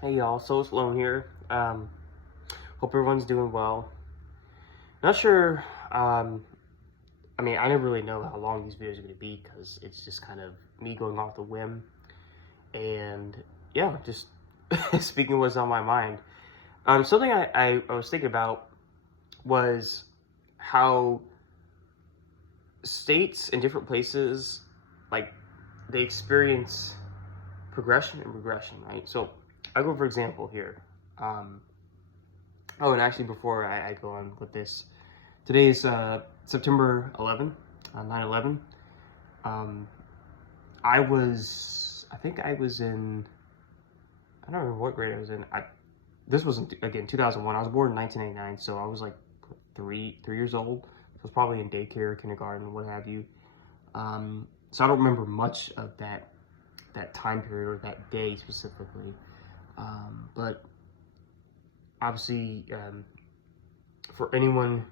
Hey y'all, so it's Lone here. Hope everyone's doing well. Not sure, I never really know how long these videos are going to be because it's just kind of me going off the whim. And yeah, just speaking what's on my mind. Something I was thinking about was how states in different places, like, they experience progression and regression, right? So I go for example here. Um, Oh, and actually, before I go on with this, today is September 11th, 9/11. Um, I think I was in, I don't remember what grade I was in. This was, again, 2001. I was born in 1989, so I was like three years old. So I was probably in daycare, kindergarten, what have you. So I don't remember much of that time period or that day specifically. But obviously, for anyone,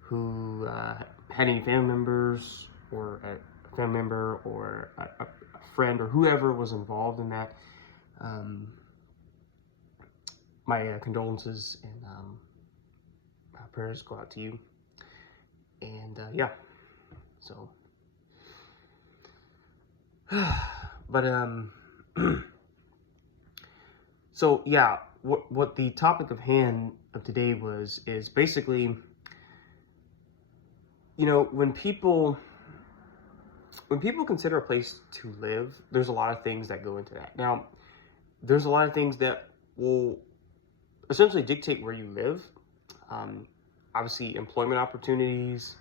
who had any family members or a family member or a friend or whoever was involved in that, um, my condolences and prayers go out to you. And yeah, so, but so yeah, what the topic of hand of today is basically, when people consider a place to live, there's a lot of things that go into that. Now, there's a lot of things that will essentially dictate where you live. Um, Obviously, employment opportunities,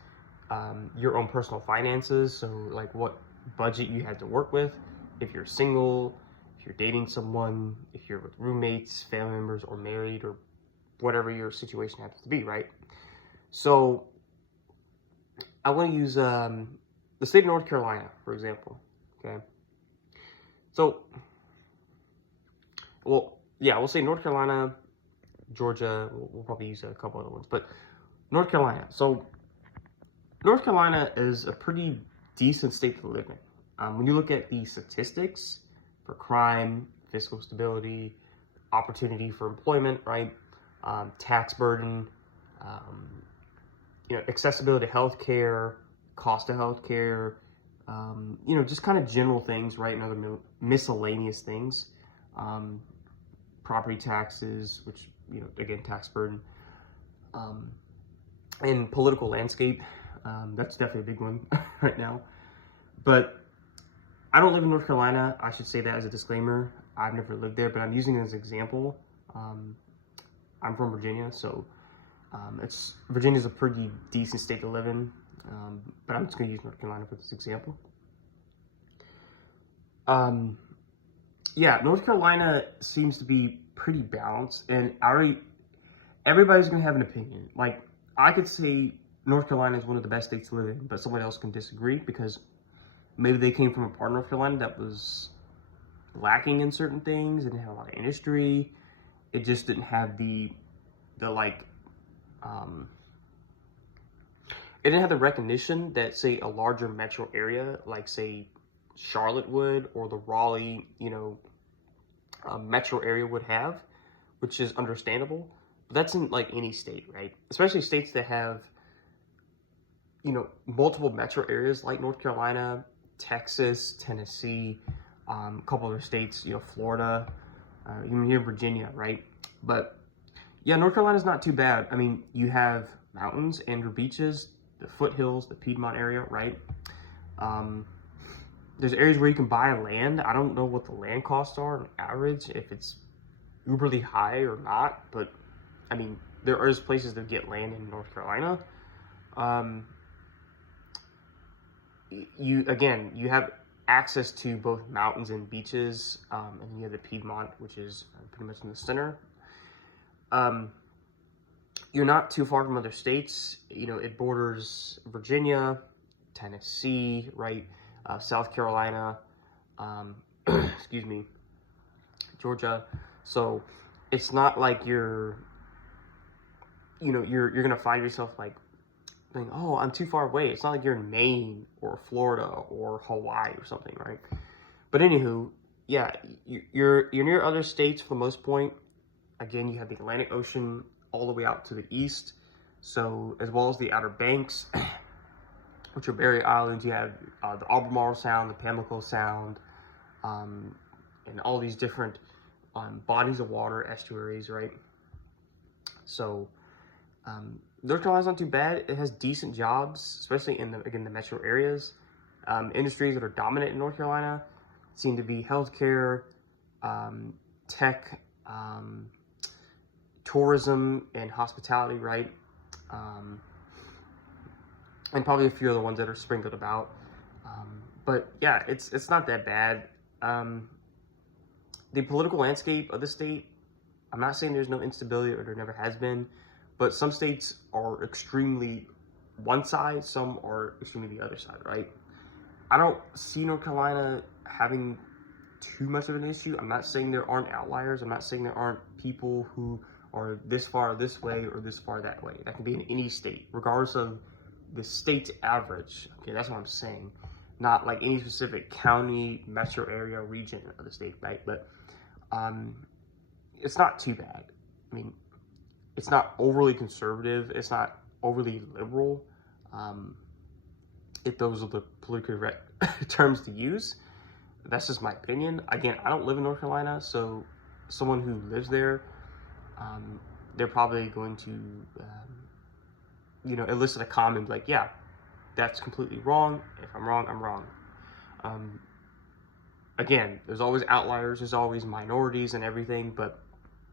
your own personal finances. So, like, what budget you had to work with, if you're single, if you're dating someone, if you're with roommates, family members, or married, or whatever your situation happens to be, right? So, I want to use the state of North Carolina, for example. Okay. So, well, yeah, we'll say North Carolina, Georgia. We'll probably use a couple other ones, but North Carolina. So North Carolina is a pretty decent state to live in. When you look at the statistics for crime, fiscal stability, opportunity for employment, right? Tax burden, um, accessibility to healthcare, cost of healthcare, just kind of general things, right? And other miscellaneous things, um, property taxes, which, again, tax burden, um, and political landscape. That's definitely a big one right now. But I don't live in North Carolina. I should say that as a disclaimer. I've never lived there, but I'm using it as an example. Um, I'm from Virginia, so Virginia's a pretty decent state to live in. But I'm just going to use North Carolina for this example. Um, yeah, North Carolina seems to be pretty balanced, and everybody's going to have an opinion. Like, I could say North Carolina is one of the best states to live in, but someone else can disagree because maybe they came from a part of North Carolina that was lacking in certain things. It didn't have a lot of industry. It just didn't have the like um, it didn't have the recognition that, say, a larger metro area like, say, Charlotte would, or the Raleigh, metro area would have, which is understandable. But that's in, like, any state, right? Especially states that have, multiple metro areas like North Carolina, Texas, Tennessee, a couple other states, Florida, even here in Virginia, right? But yeah, North Carolina's not too bad. I mean, you have mountains and your beaches, the foothills, the Piedmont area, right? Um, there's areas where you can buy land. I don't know what the land costs are on average, if it's uberly high or not, but I mean, there is places that get land in North Carolina. Um, you have access to both mountains and beaches, and then you have the Piedmont, which is pretty much in the center. Um, you're not too far from other states. It borders Virginia, Tennessee, right? South Carolina, excuse me, Georgia. So it's not like you're gonna find yourself like think, oh, I'm too far away. It's not like you're in Maine or Florida or Hawaii or something, right? But anywho, yeah, you're near other states for the most point. Again, you have the Atlantic Ocean all the way out to the east, so as well as the Outer Banks, which are Berry Islands. You have the Albemarle Sound, the Pamlico Sound, um, and all these different bodies of water, estuaries, right? So North Carolina's not too bad. It has decent jobs, especially in the metro areas. Industries that are dominant in North Carolina seem to be healthcare, tech, tourism, and hospitality, right? Um, and probably a few other ones that are sprinkled about. But yeah, it's not that bad. The political landscape of the state, I'm not saying there's no instability or there never has been, but some states are extremely one side, some are extremely the other side, right? I don't see North Carolina having too much of an issue. I'm not saying there aren't outliers. I'm not saying there aren't people who are this far this way or this far that way. That can be in any state, regardless of the state's average. Okay, that's what I'm saying. Not like any specific county, metro area, region of the state, right? But it's not too bad. I mean, it's not overly conservative. It's not overly liberal. If those are the politically correct terms to use. That's just my opinion. Again, I don't live in North Carolina, so someone who lives there, they're probably going to, elicit a comment like, yeah, that's completely wrong. If I'm wrong, I'm wrong. Again, there's always outliers, there's always minorities and everything, but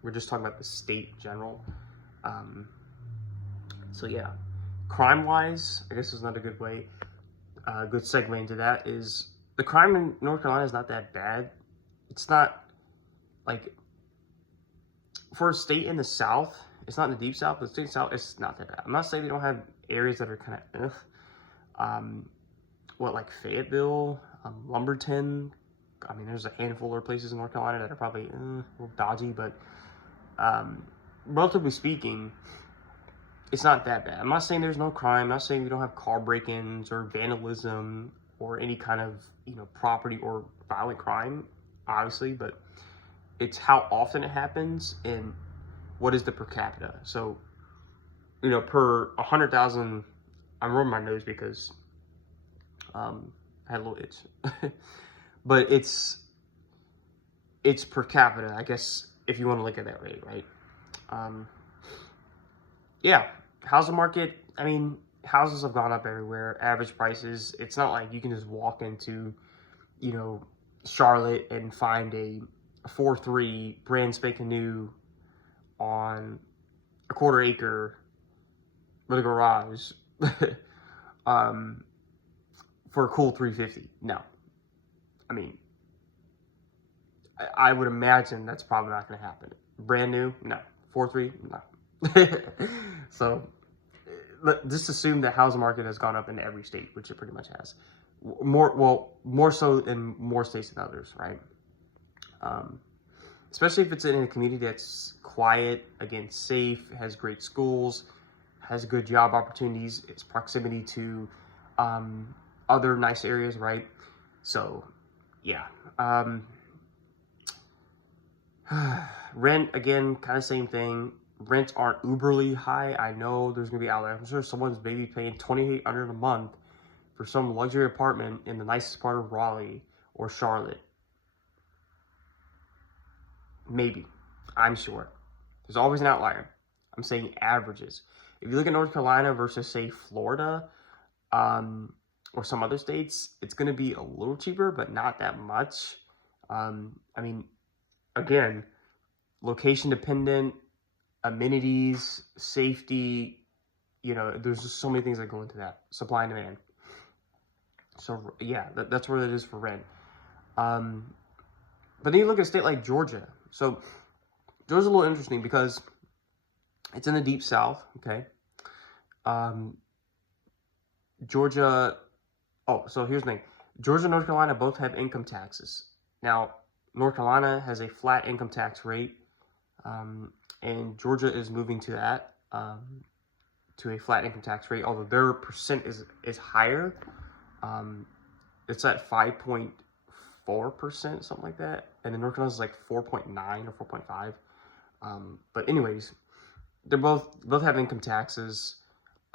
we're just talking about the state in general. So yeah, crime-wise, I guess is another good way, good segue into that is the crime in North Carolina is not that bad. It's not like for a state in the South, it's not in the deep South, but the state South, it's not that bad. I'm not saying they don't have areas that are kind of like Fayetteville, Lumberton. I mean, there's a handful of places in North Carolina that are probably a little dodgy, but relatively speaking, it's not that bad. I'm not saying there's no crime. I'm not saying we don't have car break-ins or vandalism or any kind of property or violent crime, obviously, but it's how often it happens and what is the per capita. So, per 100,000, I'm rolling my nose because I had a little itch, but it's per capita, I guess, if you want to look at that rate, right? Yeah, housing market, I mean, houses have gone up everywhere, average prices. It's not like you can just walk into, Charlotte and find a 4.3 brand spanking new on a quarter acre with a garage for a cool 350. No. I mean, I would imagine that's probably not going to happen. Brand new? No. 4.3? No. So just assume that housing market has gone up in every state, which it pretty much has. More so in more states than others, right? Especially if it's in a community that's quiet, again, safe, has great schools, has good job opportunities, its proximity to other nice areas, right? So, yeah. Rent, again, kind of same thing. Rents aren't uberly high. I know there's going to be outliers. I'm sure someone's maybe paying $2,800 a month for some luxury apartment in the nicest part of Raleigh or Charlotte. Maybe. I'm sure. There's always an outlier. I'm saying averages. If you look at North Carolina versus, say, Florida, or some other states, it's going to be a little cheaper, but not that much. I mean, again, location dependent, amenities, safety, there's just so many things that go into that. Supply and demand. So, yeah, that's where it is for rent. But then you look at a state like Georgia. So, Georgia's a little interesting because it's in the deep South, okay? Georgia, so here's the thing. Georgia and North Carolina both have income taxes. Now, North Carolina has a flat income tax rate, and Georgia is moving to that, to a flat income tax rate, although their percent is higher. It's at 5.4%, 4%, something like that, and then North Carolina is like 4.9 or 4.5. But anyways, they're both have income taxes.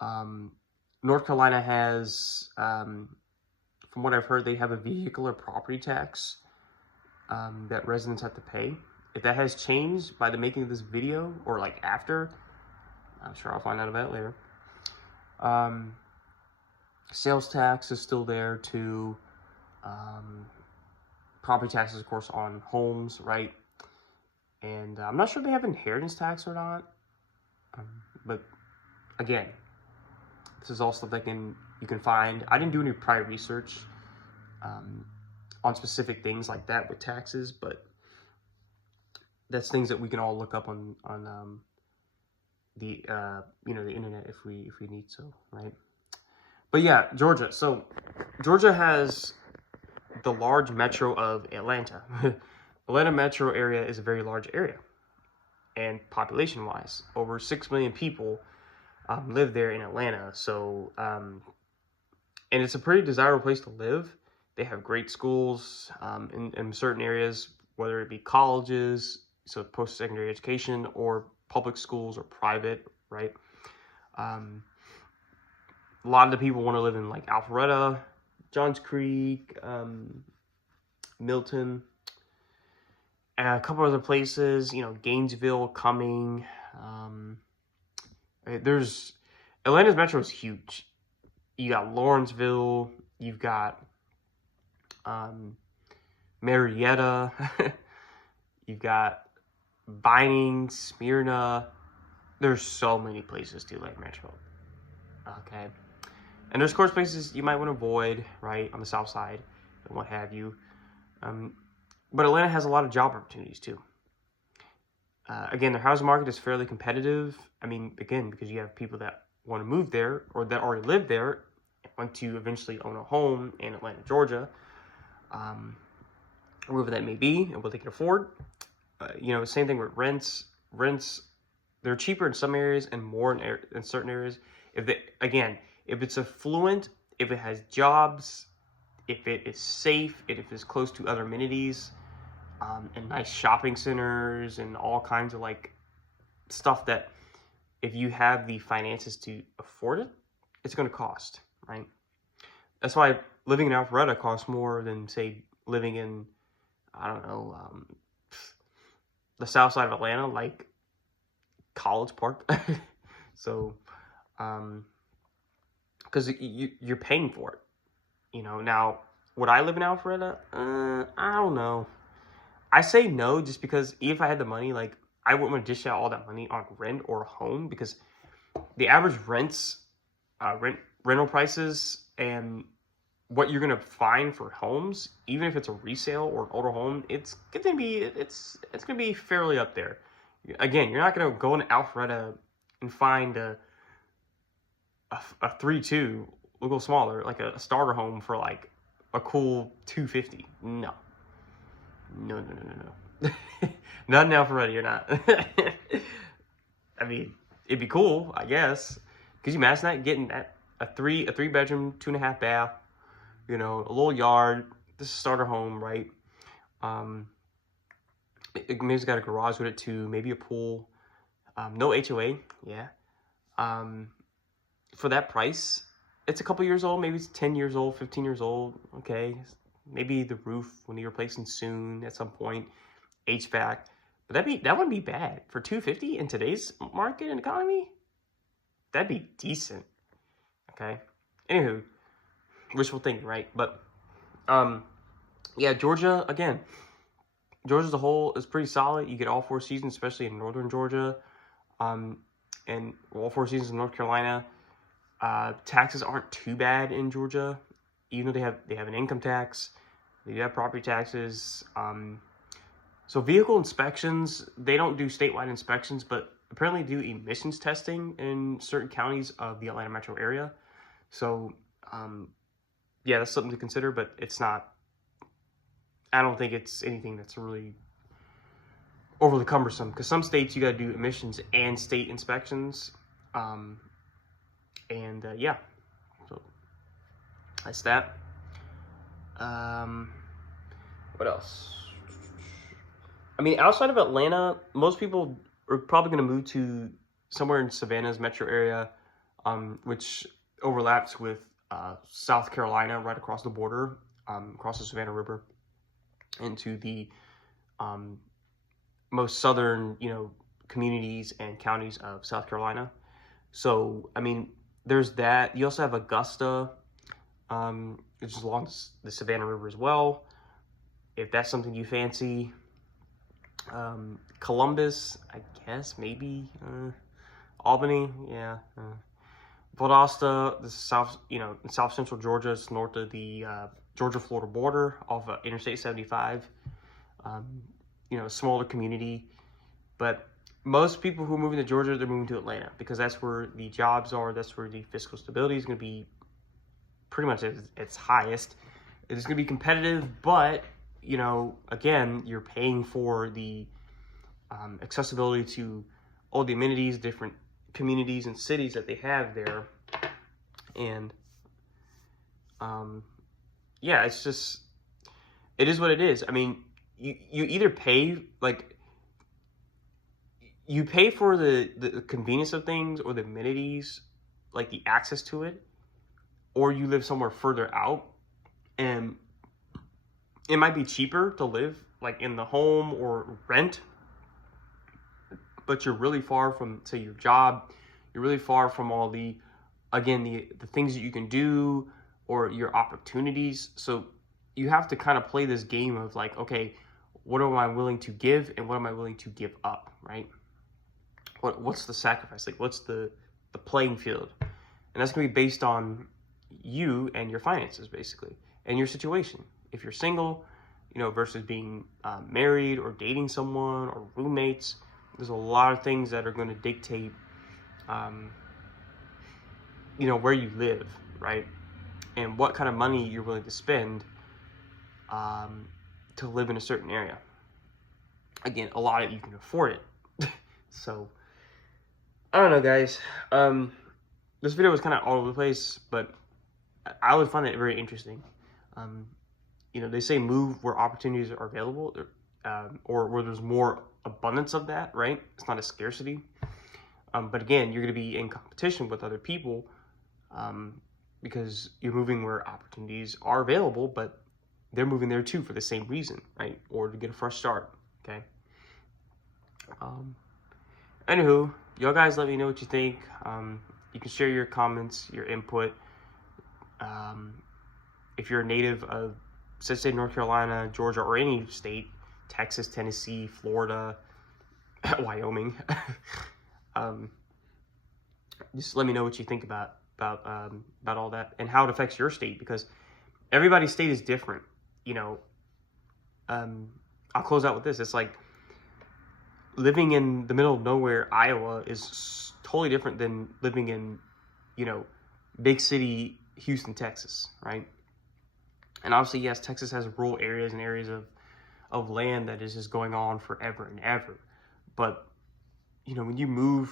North Carolina has, from what I've heard, they have a vehicle or property tax that residents have to pay. If that has changed by the making of this video or like after, I'm sure I'll find out about it later. Sales tax is still there too. Property taxes, of course, on homes, right? And I'm not sure if they have inheritance tax or not. But again, this is all stuff that you can find. I didn't do any prior research on specific things like that with taxes, but that's things that we can all look up on the the internet if we need to, right? But yeah, Georgia. So Georgia has the large metro of Atlanta. Atlanta metro area is a very large area, and population-wise, over 6 million people live there in Atlanta. So, and it's a pretty desirable place to live. They have great schools in certain areas, whether it be colleges, so post-secondary education, or public schools or private, right? A lot of the people want to live in like Alpharetta, Johns Creek, Milton, and a couple other places, Gainesville, Cumming. Atlanta's metro is huge. You got Lawrenceville, you've got Marietta, you've got Vining, Smyrna. There's so many places to like metro. Okay. And there's, of course, places you might want to avoid, right, on the south side and what have you. But Atlanta has a lot of job opportunities, too. Again, their housing market is fairly competitive. I mean, again, because you have people that want to move there or that already live there and want to eventually own a home in Atlanta, Georgia, wherever that may be and what they can afford. Same thing with rents. Rents, they're cheaper in some areas and more in certain areas. If it's affluent, if it has jobs, if it is safe, if it's close to other amenities, and nice shopping centers and all kinds of like stuff that if you have the finances to afford it, it's going to cost, right? That's why living in Alpharetta costs more than, say, living in, I don't know, the south side of Atlanta, like College Park. So, because you're paying for it. Now, would I live in Alpharetta? I don't know. I say no just because if I had the money, like, I wouldn't want to dish out all that money on rent or a home, because the average rental prices and what you're gonna find for homes, even if it's a resale or an older home, it's gonna be fairly up there. Again, you're not gonna go into Alpharetta and find a 3-2, a little smaller, like a starter home for like a cool $250. No. Not in Alpharetta, you're not. I mean, it'd be cool, I guess. Could you imagine that, getting a three bedroom, 2.5 bath, a little yard, this is a starter home, right? Maybe it's got a garage with it too, maybe a pool, no HOA, yeah. For that price, it's a couple years old, maybe it's 10 years old, 15 years old, okay. Maybe the roof will need replacing soon at some point, HVAC, but that wouldn't be bad for $250 in today's market and economy. That'd be decent. Okay. Anywho, wishful thinking, right? But yeah, Georgia again. Georgia as a whole is pretty solid. You get all 4 seasons, especially in northern Georgia, and all 4 seasons in North Carolina. Taxes aren't too bad in Georgia, even though they have an income tax. They do have property taxes. So vehicle inspections, they don't do statewide inspections, but apparently do emissions testing in certain counties of the Atlanta metro area. So, yeah, that's something to consider, but it's not, I don't think it's anything that's really overly cumbersome, because some states you got to do emissions and state inspections. Yeah, so that's that. What else? I mean, outside of Atlanta, most people are probably going to move to somewhere in Savannah's metro area, which overlaps with South Carolina, right across the border, across the Savannah River, into the um, most southern, communities and counties of South Carolina. So, I mean, there's that. You also have Augusta, which is along the Savannah River as well, if that's something you fancy. Columbus, I guess, maybe. Albany, yeah. Valdosta, the south, in south central Georgia. It's north of the Georgia-Florida border off of Interstate 75. A smaller community. But most people who are moving to Georgia, they're moving to Atlanta because that's where the jobs are. That's where the fiscal stability is going to be pretty much at its highest. It's going to be competitive, but, again, you're paying for the accessibility to all the amenities, different communities and cities that they have there. And, it's just, it is what it is. I mean, you either pay, you pay for the convenience of things or the amenities, like the access to it, or you live somewhere further out, and it might be cheaper to live like in the home or rent, but you're really far from, say, your job. You're really far from all the things that you can do or your opportunities. So you have to kind of play this game of like, okay, what am I willing to give and what am I willing to give up, right? What's the sacrifice? Like, what's the playing field? And that's going to be based on you and your finances, basically, and your situation. If you're single, versus being married or dating someone or roommates, there's a lot of things that are going to dictate, where you live, right? And what kind of money you're willing to spend to live in a certain area. Again, a lot of you can afford it. So, I don't know, guys. This video was kind of all over the place, but I would find it very interesting. They say move where opportunities are available, or where there's more abundance of that, right? It's not a scarcity. But again, you're going to be in competition with other people because you're moving where opportunities are available, but they're moving there too for the same reason, right? Or to get a fresh start, okay? Anywho, y'all guys let me know what you think. You can share your comments, your input. If you're a native of, say, North Carolina, Georgia, or any state, Texas, Tennessee, Florida, Wyoming, just let me know what you think about all that and how it affects your state, because everybody's state is different. I'll close out with this. It's like living in the middle of nowhere, Iowa, is totally different than living in, big city Houston, Texas, right? And obviously, yes, Texas has rural areas and areas of land that is just going on forever and ever. But, when you move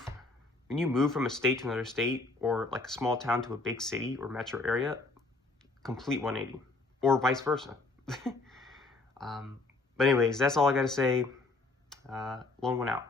from a state to another state, or like a small town to a big city or metro area, complete 180, or vice versa. But anyways, that's all I got to say. Lone one out.